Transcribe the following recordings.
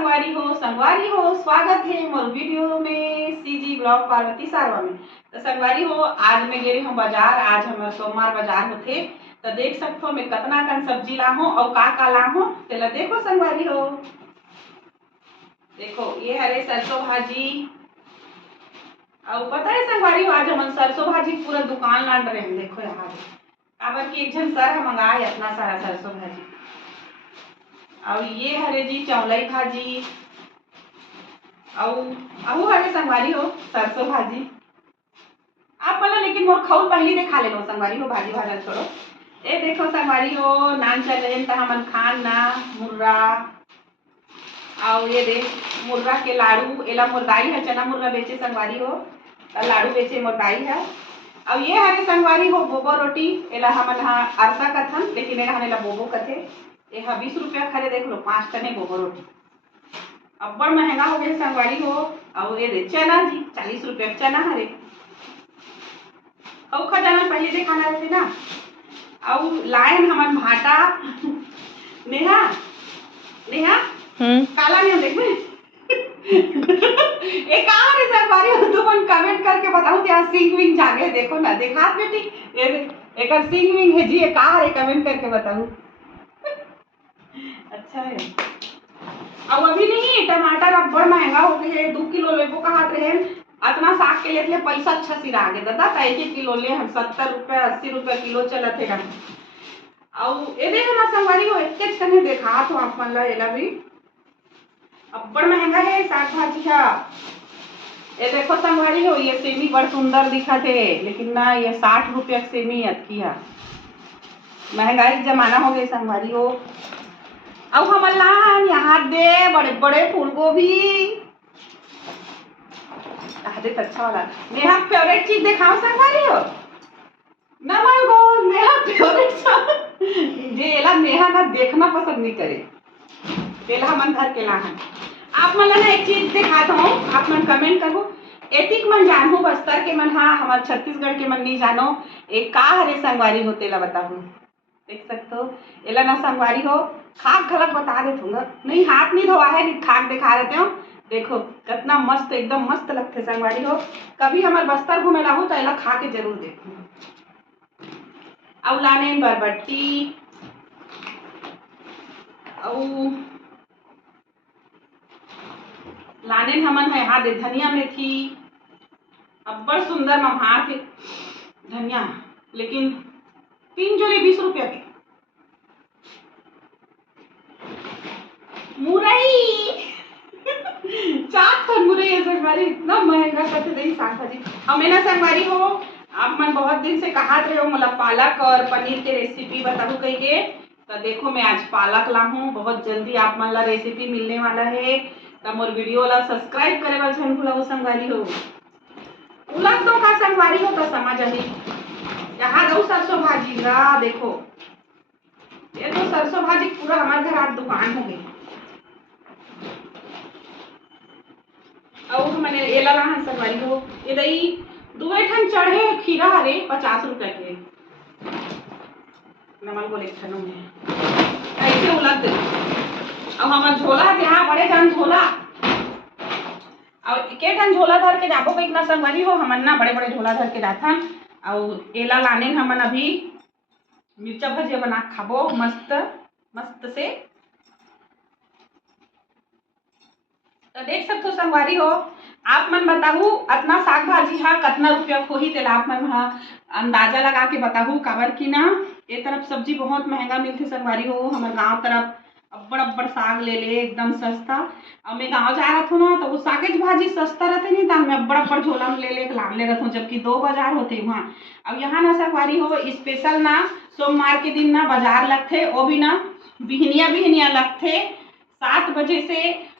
संगवारी हो स्वागत है मोर वीडियो में सीजी ब्लॉग पार्वती सारवा में। तो संगवारी हो आज मैं गई हूँ बाजार। आज हमारे सोमवार बाजार होते तो देख सकते हो मैं कतना कन सब्जी ला हूँ और का ला हूँ। चलो देखो संगवारी हो, देखो ये हरे सरसों भाजी। और पता है संगवारी हो आज हम सरसों भाजी पूरा दुकान लान रहे हैं। देखो यहाँ काबर की एक जन सर मंगाए इतना सारा सरसों भाजी। और ये हरे जी चौलाई भाजी और हरे संगवारी हो सरसों भाजी। आप बोला लेकिन मोर खौल पहली देखा ले लो संगवारी हो भाजी भाजा छोड़ो। ए देखो संगवारी हो नान चल रहे तो हमन खान ना मुर्रा और ये देख मुर्रा के लाड़ू एला मुर्गाई है। चना मुर्गा बेचे संगवारी हो लाड़ू बेचे मुर्गाई है। और ये हरे संगवारी हो बोबो रोटी एला हमन हा अरसा कथन लेकिन एला हमन बोबो कथे। ये 20 रुपया खरे देख लो 5 टने बोबो रोटी। अब्बड़ महंगा हो गया संगवारी हो। और ये चना जी 40 रुपया चना हरे और खजाना पहले दिखाना रहते ना। और लायन हमन भाटा नेहा नेहा काला नहीं देख में एक कहाँ रे संगवारी हो तुम कमेंट करके बताओ क्या सिंग विंग जागे देखो ना देखा बेटी ये एक सिंग विंग है जी ये कहाँ रे कमेंट करके बताओ। अच्छा है। और अभी नहीं टमाटर अब बड़ महंगा हो गए है 2 किलो लेबो कहात रहे अतना साग के लेते पैसा अच्छा सिरा आगे दादा 1 किलो ले हम 70 रुपया 80 रुपया किलो चलत है हम। और ये देखो ना संगवारी हो एक कने देखा तो आप मन ला एला भी अब बड़ महंगा है साग भाजी का। ये देखो संगवारी हो ये सेमी बड़ सुंदर दिखत है लेकिन ना ये 60 रुपया सेमी अतकी है। महंगाई जमाना हो गया संगवारी हो। अब हमन लान यहाँ दे बड़े बड़े फूल गोभी देख अच्छा वाला नेहा फेवरेट चीज दिखाओ संगवारी हो नमल बोल नेहा फेवरेट जे एला नेहा ना देखना पसंद नहीं करे तेला हमन घर के लाहन। आप मन ना एक चीज दिखाता हूँ आप मन कमेंट करो एतिक मन जानू बस्तर के मन हाँ हमारे छत्तीसगढ़ के मन नहीं जानो एक का हरे संगवारी हो तेला बताओ। देख सकते हो एला ना संगवारी हो खाक गलत बता देते होंगे नहीं हाथ नहीं धोआ है नहीं खाक दिखा देते हो। देखो कितना मस्त एकदम मस्त लगते संगवारी हो। कभी हमारे बस्तर घूमे ला हो तो एला खा के जरूर देखो। और लाने बरबट्टी और लाने हमन है यहाँ दे धनिया में थी अब्बड़ सुंदर मम्हार थे धनिया लेकिन 3 जोड़ी 20 रुपया के। मुरई 4 टन मुरई है संगवारी इतना महंगा करते नहीं साग भाजी। हमें ना संगवारी हो आप मन बहुत दिन से कहा रहे हो मतलब पालक और पनीर के रेसिपी बताओ कहिए तो देखो मैं आज पालक ला हूँ बहुत जल्दी आप मन ला रेसिपी मिलने वाला है। तो मोर वीडियो ला सब्सक्राइब करे बर झन भूला संगवारी हो उलग दो का संगवारी हो तो समझ आई यहाँ दो सरसों भाजी ला देखो ये तो सरसों भाजी पूरा हमारे घर आज दुकान हो गई। और मैंने एला ला संगवारी हो ये दई 2 ठन चढ़े खीरा हरे 50 रुपया के नमल बोले ठनों में ऐसे उलग दे। अब हमार झोला यहाँ बड़े जन झोला और के ठन झोला धर के जाबो कहीं ना संगवारी हो हमन ना बड़े बड़े झोला धर के जाथन। और एला लाने हमन अभी मिर्चा भजिया बना खाबो मस्त मस्त से। तो देख सकते हो संगवारी हो आप मन बताऊ अतना साग भाजी हा कितना रुपया खोही तेला आप मन हा अंदाजा लगा के बताऊ काबर की ना ये तरफ सब्जी बहुत महंगा मिलती संगवारी हो। हमारे गांव तरफ अब्बड़ साग ले ले एकदम सस्ता। और मैं गांव जा रहा था ना तो वो सागेज भाजी सस्ता रहते नहीं था मैं अब्बड़ झोला में ले लान ले रहा हूँ जबकि 2 बाजार होते वहाँ। अब यहाँ ना संगवारी हो स्पेशल ना सोमवार के दिन ना बाजार लगते वो भी ना बिहनिया लगते 7 बजे से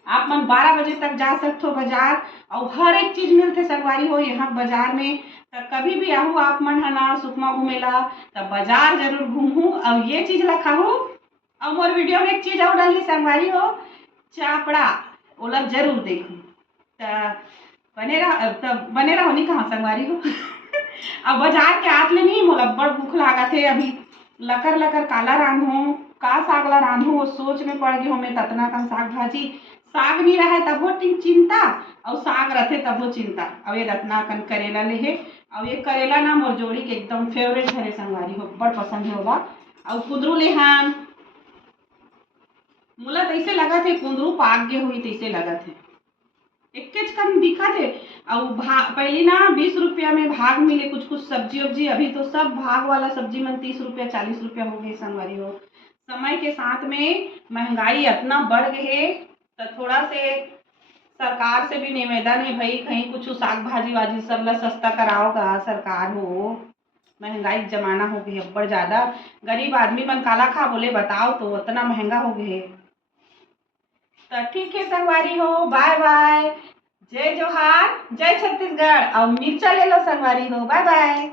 आप मन 12 बजे तक जा सकते हो बाजार और हर एक चीज मिलते संगवारी हो यहाँ बाजार में। तो कभी भी आहू आप मन है ना सुकमा घूमेला तो बाजार जरूर घूमू और ये चीज ला खाऊ। और मोर वीडियो में एक चीज और डाली संगवारी हो चापड़ा ओला जरूर देखू तो बने रहो नहीं कहाँ संगवारी हो। अब बाजार के आत ले नहीं मोला बड़ भूख लागा थे अभी लकर काला रंग हो का साग ला रांधू वो सोच में पड़ गई हो मैं ततना कन साग भाजी साग नहीं रहा तब वो चिंता और साग रहते तब वो चिंता। अब ये रत्ना कन करेला ले है और ये करेला ना मोर जोड़ी के एकदम फेवरेट हरे संगवारी हो बड़ पसंद होगा। और कुंदरू ले हम मोला तैसे लगा थे कुंदरू पाक गे हुई तैसे लगा थे इक्केच कम दिखा थे। और पहले ना 20 रुपया में भाग मिले कुछ कुछ सब्जी उब्जी अभी तो सब भाग वाला सब्जी में 30 रुपया 40 रुपया हो गए संगवारी हो। समय के साथ में महंगाई इतना बढ़ गई है तो थोड़ा से सरकार से भी निवेदन है भाई कहीं कुछ साग भाजी वाजी सब ला सस्ता कराओगा सरकार हो। महंगाई जमाना हो गई है बड़ ज्यादा गरीब आदमी मन काला खा बोले बताओ तो उतना महंगा हो गए है। तो ठीक है संगवारी हो बाय बाय। जय जोहार जय छत्तीसगढ़ और मिर्चा ले लो संगवारी हो बाय बाय।